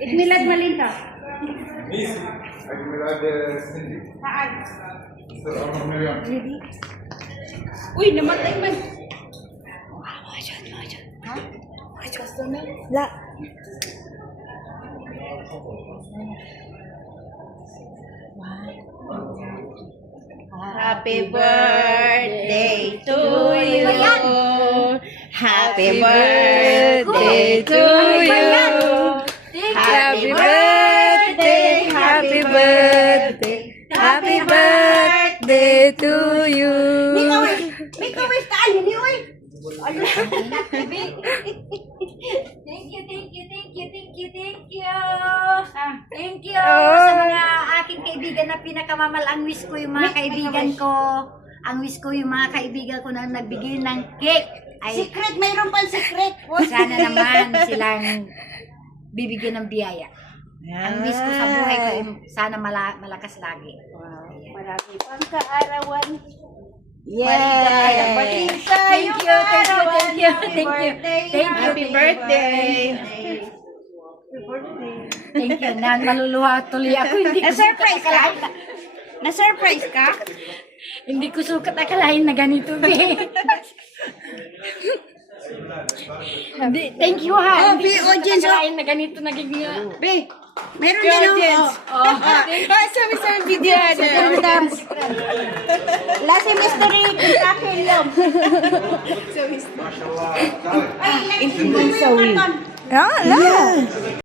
Milad Malinta. Miss, Milad Cindy. Saan? Sir Arnold Marion. Ready? Uy, namatay man. Ha? Customer? La. Happy birthday to you. Happy birthday to you. Happy birthday, happy birthday, happy birthday to you. Make a wish ka. Ay, hindi, uy. Thank you. Thank you Oh. sa mga aking kaibigan na pinakamamalaang wish ko yung mga kaibigan ko. Ang wish ko yung mga kaibigan ko na nagbigay ng cake. Ay, Secret, mayroon pang secret. sana naman silang bibigyan ng biyaya. Ang wish ko sa buhay ko, sana malakas lagi. Marami pang kaarawan. Yeah. Thank you. Happy birthday. Thank you. Naluluha tuloy ako. Na-surprise ka? Na-surprise ka? Hindi ko sukat akalain na ganito, be. Hindi, thank you ha. Oh, Hindi be ko sukat audience, oh. akalain na ganito naging Be, meron din ako. Sa video Madam. Lasi mystery, kintakil lang. MashaAllah. Ay, lagi mo yung karton. Yeah.